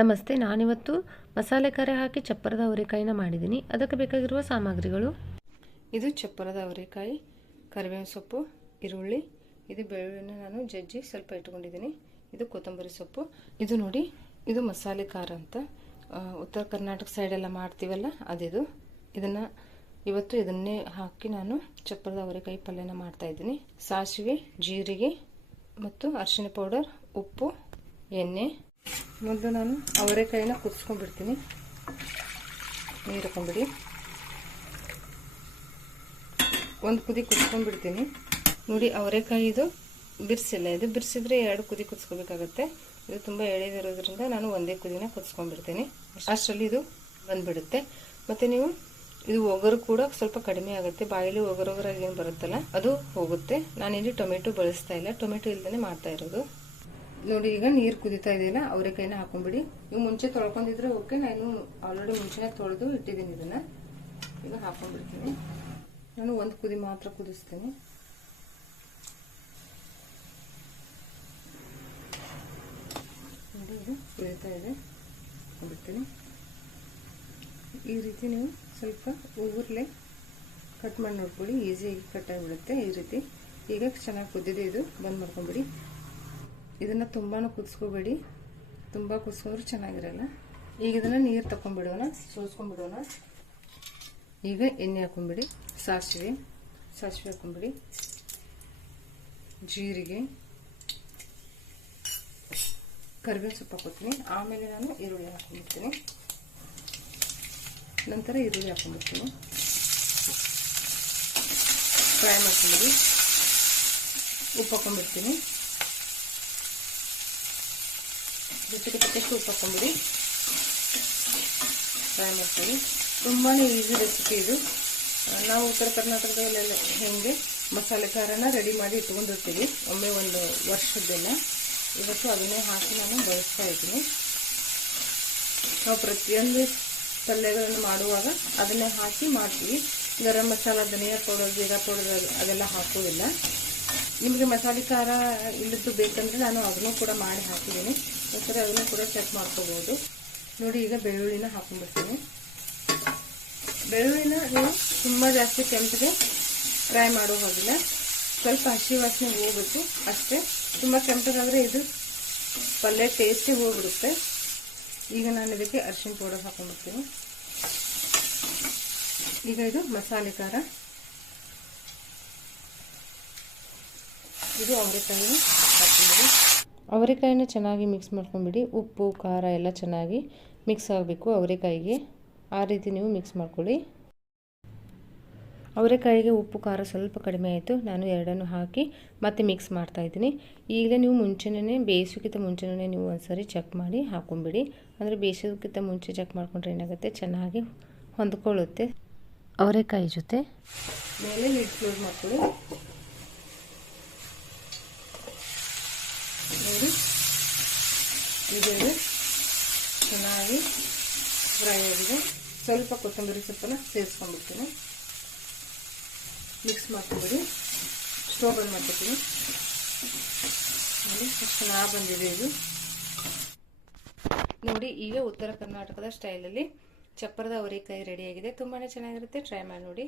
ನಮಸ್ತೆ, ನಾನಿವತ್ತು ಮಸಾಲೆ ಕರೆ ಹಾಕಿ ಚಪ್ಪರದ ಅವರೆಕಾಯಿನ ಮಾಡಿದ್ದೀನಿ. ಅದಕ್ಕೆ ಬೇಕಾಗಿರುವ ಸಾಮಗ್ರಿಗಳು? ಇದು ಚಪ್ಪರದ ಅವರೆಕಾಯಿ, ಕರಿಬೇವಿನ ಸೊಪ್ಪು, ಈರುಳ್ಳಿ, ಇದು ಬೆಳ್ಳುಳ್ಳಿನ ನಾನು ಜಜ್ಜಿ ಸ್ವಲ್ಪ ಇಟ್ಕೊಂಡಿದ್ದೀನಿ ಇದು ಕೊತ್ತಂಬರಿ ಸೊಪ್ಪು. ಇದು ನೋಡಿ, ಇದು ಮಸಾಲೆ ಖಾರ ಅಂತ. ಉತ್ತರ ಕರ್ನಾಟಕ ಸೈಡೆಲ್ಲ ಮಾಡ್ತೀವಲ್ಲ, ಅದಿದು. ಇದನ್ನು ಇವತ್ತು ಇದನ್ನೇ ಹಾಕಿ ನಾನು ಚಪ್ಪರದ ಅವರೆಕಾಯಿ ಪಲ್ಯನ ಮಾಡ್ತಾ ಇದ್ದೀನಿ. ಸಾಸಿವೆ, ಜೀರಿಗೆ ಮತ್ತು ಅರಿಶಿನ ಪೌಡರ್, ಉಪ್ಪು, ಎಣ್ಣೆ. ಮೊದಲು ನಾನು ಅವರೆಕಾಯಿನ ಕುದಿಸ್ಕೊಂಡ್ಬಿಡ್ತೀನಿ. ನೀರು ಹಾಕೊಂಡ್ಬಿಡಿ ಒಂದು ಕುದಿ ಕುದಿಸ್ಕೊಂಡ್ಬಿಡ್ತೀನಿ. ನೋಡಿ ಅವರೆಕಾಯಿ ಇದು ಬಿರ್ಸಿಲ್ಲ. ಇದು ಬಿರ್ಸಿದ್ರೆ ಎರಡು ಕುದಿ ಕುದಿಸ್ಕೋಬೇಕಾಗತ್ತೆ. ಇದು ತುಂಬ ಎಳೆದಿರೋದ್ರಿಂದ ನಾನು ಒಂದೇ ಕುದಿನ ಕುದಿಸ್ಕೊಂಡ್ಬಿಡ್ತೀನಿ. ಅಷ್ಟರಲ್ಲಿ ಇದು ಬಂದ್ಬಿಡುತ್ತೆ. ಮತ್ತು ನೀವು ಇದು ಒಗರು ಕೂಡ ಸ್ವಲ್ಪ ಕಡಿಮೆ ಆಗುತ್ತೆ. ಬಾಯಲ್ಲಿ ಒಗರೊಗರಾಗಿ ಏನು ಬರುತ್ತಲ್ಲ, ಅದು ಹೋಗುತ್ತೆ. ನಾನಿಲ್ಲಿ ಟೊಮೆಟೊ ಬಳಸ್ತಾ ಇಲ್ಲ. ಟೊಮೆಟೊ ಇಲ್ದೇ ಮಾಡ್ತಾ ಇರೋದು. ನೋಡಿ, ಈಗ ನೀರು ಕುದಿತಾ ಇದೆಯಲ್ಲ ಅವರೆಕಾಯಿನ ಹಾಕೊಂಡ್ಬಿಡಿ ನೀವು ಮುಂಚೆ ತೊಳ್ಕೊಂಡಿದ್ರೆ ಓಕೆ, ನಾನು ಆಲ್ರೆಡಿ ಮುಂಚೆನೇ ತೊಳೆದು ಇಟ್ಟಿದ್ದೀನಿ ಇದನ್ನ. ಈಗ ಹಾಕೊಂಡ್ಬಿಡ್ತೀನಿ. ನಾನು ಒಂದು ಕುದಿ ಮಾತ್ರ ಕುದಿಸ್ತೀನಿ. ನೋಡಿ, ಇದು ಕುದಿತಾ ಇದೆ. ಬಿಡ್ತೀನಿ ಈ ರೀತಿ ನೀವು ಸ್ವಲ್ಪ ಉಗುರ್ಲೆ ಕಟ್ ಮಾಡಿ ನೋಡ್ಕೊಳ್ಳಿ. ಈಸಿಯಾಗಿ ಕಟ್ ಆಗಿಬಿಡುತ್ತೆ ಈ ರೀತಿ. ಈಗ ಚೆನ್ನಾಗಿ ಕುದ್ದಿದೆ ಇದು. ಬಂದ್ ಮಾಡ್ಕೊಂಬಿಡಿ. ಇದನ್ನು ತುಂಬಾ ಕುದಿಸ್ಕೋಬೇಡಿ. ತುಂಬ ಕುದಿಸ್ಕೊಂಡ್ರೆ ಚೆನ್ನಾಗಿರಲ್ಲ. ಈಗ ಇದನ್ನು ನೀರು ತಕೊಂಡ್ಬಿಡೋಣ ಸೋಸ್ಕೊಂಡ್ಬಿಡೋಣ. ಈಗ ಎಣ್ಣೆ ಹಾಕೊಂಡ್ಬಿಡಿ. ಸಾಸಿವೆ ಸಾಸಿವೆ ಹಾಕೊಂಡ್ಬಿಡಿ. ಜೀರಿಗೆ. ಕರಿಬೇವು ಸೊಪ್ಪು ಹಾಕೋತೀನಿ ಆಮೇಲೆ ನಾನು ಈರುಳ್ಳಿ ಹಾಕೊಂಡ್ಬಿಡ್ತೀನಿ ನಂತರ ಈರುಳ್ಳಿ ಹಾಕೊಂಡ್ಬಿಡ್ತೀನಿ ಫ್ರೈ ಮಾಡ್ಕೊಂಬಿಡಿ ಉಪ್ಪು ಹಾಕೊಂಡ್ಬಿಡ್ತೀನಿ ರುಚಿಗೆ ತಕ್ಕಷ್ಟು ಉಪ್ಪು ಹಾಕೊಂಬಿಡಿ ಫ್ರೈ ಮಾಡ್ತೀವಿ ತುಂಬಾ ಈಸಿ ರೆಸಿಪಿ ಇದು. ನಾವು ಉತ್ತರ ಕರ್ನಾಟಕದಲ್ಲೆಲ್ಲ ಹೆಂಗೆ ಮಸಾಲೆ ಖಾರನ ರೆಡಿ ಮಾಡಿ ಇಟ್ಕೊಂಡಿರ್ತೀವಿ. ಒಮ್ಮೆ ಒಂದು ವರ್ಷದ್ದೆಲ್ಲ ಇವತ್ತು ಅದನ್ನೇ ಹಾಕಿ ನಾನು ಬಳಸ್ತಾ ಇದ್ದೀನಿ. ನಾವು ಪ್ರತಿಯೊಂದು ಪಲ್ಯಗಳನ್ನು ಮಾಡುವಾಗ ಅದನ್ನೇ ಹಾಕಿ ಮಾಡ್ತೀವಿ. ಗರಂ ಮಸಾಲ, ಧನಿಯಾ ಪೌಡರ್, ಜೀರಾ ಪೌಡರ್ ಅದೆಲ್ಲ ಹಾಕೋದಿಲ್ಲ. ನಿಮಗೆ ಮಸಾಲೆ ಖಾರ ಇಲ್ಲದ್ದು ಬೇಕಂದ್ರೆ ನಾನು ಅದನ್ನು ಕೂಡ ಮಾಡಿ ಹಾಕಿದ್ದೀನಿ. ಒಂಥರ ಅದನ್ನು ಕೂಡ ಚೆಕ್ ಮಾಡ್ಕೋಬೋದು. ನೋಡಿ, ಈಗ ಬೆಳ್ಳುಳ್ಳಿನ ಹಾಕೊಂಡ್ಬಿಡ್ತೀನಿ. ಬೆಳ್ಳುಳ್ಳಿನ ನೀವು ತುಂಬ ಜಾಸ್ತಿ ಕೆಂಪಿಗೆ ಫ್ರೈ ಮಾಡೋ ಹೋಗಿಲ್ಲ. ಸ್ವಲ್ಪ ಹಸಿ ವಾಸನೆ ಹೋಗ್ಬೇಕು. ಅಷ್ಟೇ. ತುಂಬ ಕೆಂಪಗಾದರೆ ಇದು ಪಲ್ಯ ಟೇಸ್ಟಿ ಹೋಗ್ಬಿಡುತ್ತೆ. ಈಗ ನಾನು ಇದಕ್ಕೆ ಅರಿಶಿನ ಪೌಡರ್ ಹಾಕೊಂಡ್ಬಿಡ್ತೀನಿ. ಈಗ ಇದು ಮಸಾಲೆ ಖಾರ. ಇದು ಅವರೆಕಾಯಿನ ಹಾಕೊಂಡ್ಬಿಡಿ ಅವರೆಕಾಯಿನ ಚೆನ್ನಾಗಿ ಮಿಕ್ಸ್ ಮಾಡ್ಕೊಂಬಿಡಿ. ಉಪ್ಪು, ಖಾರ ಎಲ್ಲ ಚೆನ್ನಾಗಿ ಮಿಕ್ಸ್ ಆಗಬೇಕು ಅವರೆಕಾಯಿಗೆ. ಆ ರೀತಿ ನೀವು ಮಿಕ್ಸ್ ಮಾಡ್ಕೊಳ್ಳಿ. ಅವರೆಕಾಯಿಗೆ ಉಪ್ಪು, ಖಾರ ಸ್ವಲ್ಪ ಕಡಿಮೆ ಆಯಿತು. ನಾನು ಎರಡನ್ನು ಹಾಕಿ ಮತ್ತೆ ಮಿಕ್ಸ್ ಮಾಡ್ತಾಯಿದ್ದೀನಿ ಈಗಲೇ ನೀವು ಮುಂಚೆನೇ ಬೇಯಿಸೋಕ್ಕಿಂತ ಮುಂಚೆನೇ ನೀವು ಒಂದ್ಸರಿ ಚೆಕ್ ಮಾಡಿ ಹಾಕೊಂಬಿಡಿ ಅಂದರೆ ಬೇಯಿಸೋದಕ್ಕಿಂತ ಮುಂಚೆ ಚೆಕ್ ಮಾಡಿಕೊಂಡ್ರೆ ಏನಾಗುತ್ತೆ? ಚೆನ್ನಾಗಿ ಹೊಂದ್ಕೊಳ್ಳುತ್ತೆ. ಅವರೆಕಾಯಿ ಜೊತೆ. ಮೇಲೆ ಲಿಡ್ ಕ್ಲೋಸ್ ಮಾಡ್ಕೊಳ್ಳಿ ನೋಡಿ ಇದೆರಡು ಚೆನ್ನಾಗಿ ಫ್ರೈ ಆಗಿದೆ. ಸ್ವಲ್ಪ ಕೊತ್ತಂಬರಿ ಸೊಪ್ಪನ್ನ ಸೇರಿಸ್ಕೊಂಡ್ಬಿಡ್ತೀನಿ. ಮಿಕ್ಸ್ ಮಾಡ್ಕೊಂಬಿಡಿ. ಸ್ಟೋವ್ ಬಂದ್ ಮಾಡ್ಕೊತೀನಿ. ನೋಡಿ, ಎಷ್ಟು ಚೆನ್ನಾಗಿ ಬಂದಿದೆ ಇದು. ನೋಡಿ, ಈಗ ಉತ್ತರ ಕರ್ನಾಟಕದ ಸ್ಟೈಲಲ್ಲಿ ಚಪ್ಪರದ ಅವರೆಕಾಯಿ ರೆಡಿಯಾಗಿದೆ ತುಂಬಾ ಚೆನ್ನಾಗಿರುತ್ತೆ. ಟ್ರೈ ಮಾಡಿ ನೋಡಿ.